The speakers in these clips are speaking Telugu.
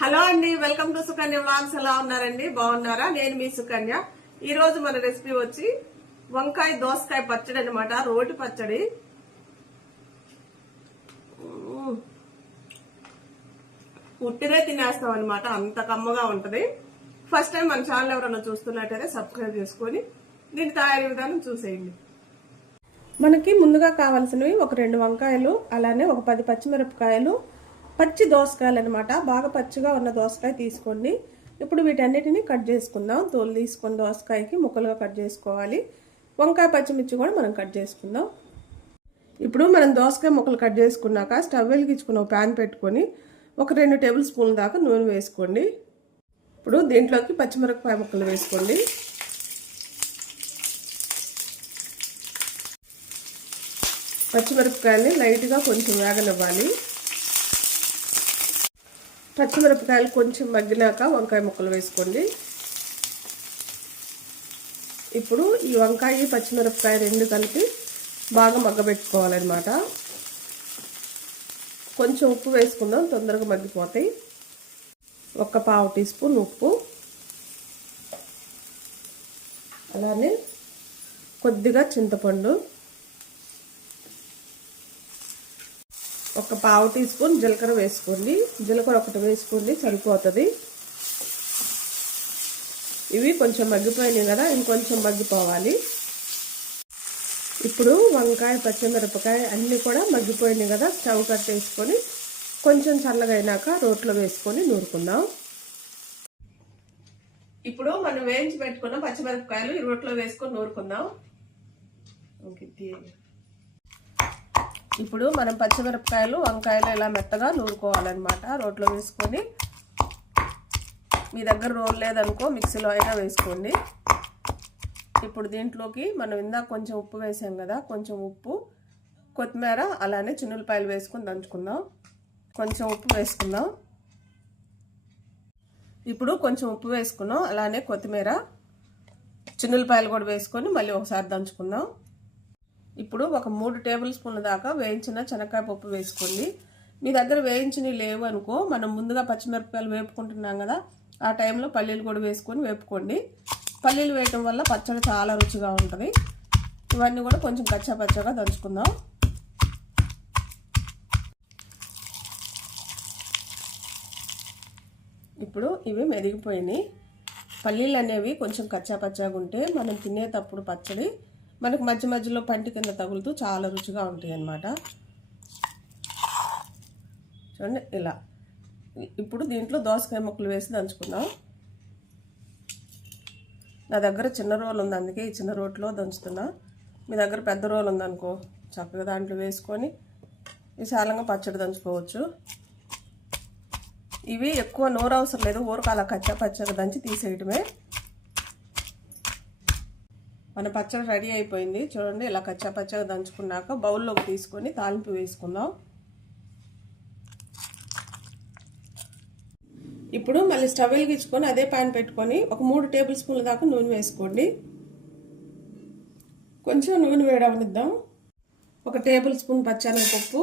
హలో అండి వెల్కమ్ టు సుకన్య వ్లాగ్స్. ఎలా ఉన్నారండి? బాగున్నారా? నేను మీ సుకన్య. ఈ రోజు మన రెసిపీ వచ్చి వంకాయ దోసకాయ పచ్చడి అనమాట రోటి పచ్చడి. పుట్టినే ఉట్టినే తినేస్తాం అనమాట అంత కమ్మగా ఉంటది. ఫస్ట్ టైం మన ఛానల్ ఎవరైనా చూస్తున్నట్టయితే సబ్స్క్రైబ్ చేసుకొని దీని తయారీ విధానం చూసేయండి. మనకి ముందుగా కావాల్సినవి ఒక రెండు వంకాయలు అలానే ఒక పది పచ్చిమిరపకాయలు పచ్చి దోసకాయలు అనమాట బాగా పచ్చిగా ఉన్న దోసకాయ తీసుకోండి. ఇప్పుడు వీటన్నిటిని కట్ చేసుకుందాం. తోలు తీసుకొని దోసకాయకి ముక్కలుగా కట్ చేసుకోవాలి. వంకాయ పచ్చిమిర్చి కూడా మనం కట్ చేసుకుందాం. ఇప్పుడు మనం దోసకాయ ముక్కలు కట్ చేసుకున్నాక స్టవ్ వెలిగించుకున్న ఒక ప్యాన్ పెట్టుకొని ఒక రెండు టేబుల్ స్పూన్ల దాకా నూనె వేసుకోండి. ఇప్పుడు దీంట్లోకి పచ్చిమిరపకాయ ముక్కలు వేసుకోండి. పచ్చిమిరపకాయని లైట్గా కొంచెం వేగనివ్వాలి. పచ్చిమిరపకాయలు కొంచెం మగ్గినాక వంకాయ ముక్కలు వేసుకోండి. ఇప్పుడు ఈ వంకాయ పచ్చిమిరపకాయ రెండు కలిపి బాగా మగ్గబెట్టుకోవాలన్నమాట. కొంచెం ఉప్పు వేసుకుందాం తొందరగా మగ్గిపోతాయి. ఒక పావు టీ స్పూన్ ఉప్పు. అలానే కొద్దిగా చింతపండు. ఒక పావు టీ స్పూన్ జీలకర్ర వేసుకోండి. జీలకర్ర ఒకటి వేసుకోండి సరిపోతుంది. ఇవి కొంచెం మగ్గిపోయినాయి కదా ఇంకొంచెం మగ్గిపోవాలి. ఇప్పుడు వంకాయ పచ్చిమిరపకాయ అన్నీ కూడా మగ్గిపోయినాయి కదా స్టవ్ కట్టేసుకొని కొంచెం చల్లగా రోట్లో వేసుకొని నూరుకుందాం. ఇప్పుడు మనం వేయించి పెట్టుకున్న పచ్చిమిరపకాయలు ఈ రోట్లో వేసుకొని నూరుకుందాం. ఓకే ఇప్పుడు మనం పచ్చిమిరపకాయలు వంకాయలు ఇలా మెత్తగా నూరుకోవాలన్నమాట. రోట్లో వేసుకొని మీ దగ్గర రోల్ లేదనుకో మిక్సీలో అయినా వేసుకోండి. ఇప్పుడు దీంట్లోకి మనం ఇందాక కొంచెం ఉప్పు వేసాం కదా కొంచెం ఉప్పు కొత్తిమీర అలానే చిన్నులపాయలు వేసుకొని దంచుకుందాం. కొంచెం ఉప్పు వేసుకుందాం. ఇప్పుడు కొంచెం ఉప్పు వేసుకున్నాం అలానే కొత్తిమీర చిన్నులపాయలు కూడా వేసుకొని మళ్ళీ ఒకసారి దంచుకుందాం. ఇప్పుడు ఒక మూడు టేబుల్ స్పూన్ల దాకా వేయించిన శనక్కాయ పప్పు వేసుకోండి. మీ దగ్గర వేయించినవి లేవు అనుకో మనం ముందుగా పచ్చిమిరపకాయలు వేపుకుంటున్నాం కదా ఆ టైంలో పల్లీలు కూడా వేసుకొని వేపుకోండి. పల్లీలు వేయటం వల్ల పచ్చడి చాలా రుచిగా ఉంటుంది. ఇవన్నీ కూడా కొంచెం కచ్చా పచ్చగా దంచుకుందాం. ఇప్పుడు ఇవి మెరిగిపోయినాయి పల్లీలు అనేవి కొంచెం కచ్చా పచ్చాగా ఉంటే మనం తినేటప్పుడు పచ్చడి మనకు మధ్య మధ్యలో పంటి కింద తగులుతూ చాలా రుచిగా ఉంటాయి అన్నమాట. చూడండి ఇలా. ఇప్పుడు దీంట్లో దోసకాయ ముక్కలు వేసి దంచుకుందాం. నా దగ్గర చిన్న రోల్ ఉంది అందుకే ఈ చిన్న రోట్లో దంచుతున్నా. మీ దగ్గర పెద్ద రోల్ ఉందనుకో చక్కగా దాంట్లో వేసుకొని విశాలంగా పచ్చడి దంచుకోవచ్చు. ఇవి ఎక్కువ నోరు అవసరం లేదు ఊరకు అలా కచ్చా పచ్చగా దంచి తీసేయటమే. మన పచ్చడి రెడీ అయిపోయింది. చూడండి ఇలా కచ్చా పచ్చగా దంచుకున్నాక బౌల్లోకి తీసుకొని తాలింపు వేసుకుందాం. ఇప్పుడు మళ్ళీ స్టవ్ వెలిగించుకొని అదే ప్యాన్ పెట్టుకొని ఒక మూడు టేబుల్ స్పూన్ల దాకా నూనె వేసుకోండి. కొంచెం నూనె వేడవనిద్దాం. ఒక టేబుల్ స్పూన్ పచ్చనగపప్పు.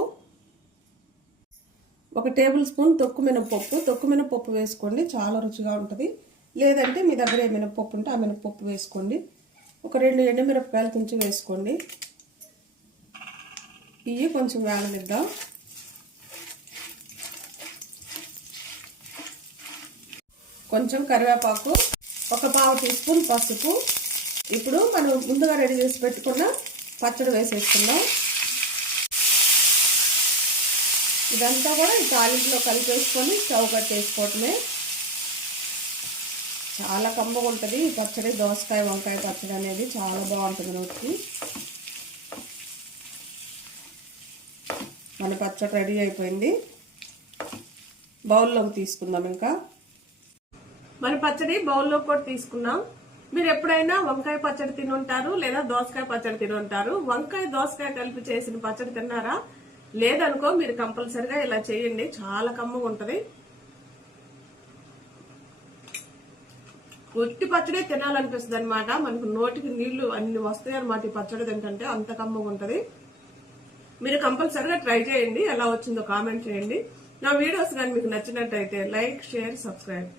ఒక టేబుల్ స్పూన్ తొక్కు మినపప్పు తొక్కు మినపప్పు వేసుకోండి చాలా రుచిగా ఉంటుంది. లేదంటే మీ దగ్గర ఏ మినపప్పు ఉంటే ఆ మినపప్పు వేసుకోండి. ఒక రెండు ఎండుమిరపకాయలు కొంచెం వేసుకోండి. ఇవి కొంచెం వేగనిద్దాం. కొంచెం కరివేపాకు ఒక పావు టీ స్పూన్ పసుపు. ఇప్పుడు మనం ముందుగా రెడీ చేసి పెట్టుకున్న పచ్చడి వేసేసుకుందాం. ఇదంతా కూడా ఈ తాలింపులో కలిపేసుకొని స్టవ్ కట్టేసుకోవటమే. చాలా కమ్మగా ఉంటుంది. ఈ పచ్చడి దోసకాయ వంకాయ పచ్చడి అనేది చాలా బాగుంటుంది నోటికి మన పచ్చడి రెడీ అయిపోయింది. బౌల్లోకి తీసుకుందాం ఇంకా. మన పచ్చడి బౌల్లో కూడా తీసుకున్నాం. మీరు ఎప్పుడైనా వంకాయ పచ్చడి తినుంటారు లేదా దోసకాయ పచ్చడి తినుంటారు. వంకాయ దోసకాయ కలిపి చేసిన పచ్చడి తిన్నారా? లేదనుకో మీరు కంపల్సరిగా ఇలా చేయండి. చాలా కమ్మగా ఉంటుంది. ఉట్టి పచ్చడే తినాలనిపిస్తుంది అనమాట మనకు నోటికి నీళ్ళు అన్ని వస్తాయి అనమాట ఈ పచ్చడి తింటుంటే. అంత కమ్మగా ఉంటది. మీరు కంపల్సరిగా ట్రై చేయండి. ఎలా వచ్చిందో కామెంట్ చేయండి. నా వీడియోస్ కానీ మీకు నచ్చినట్టయితే లైక్ షేర్ సబ్స్క్రైబ్.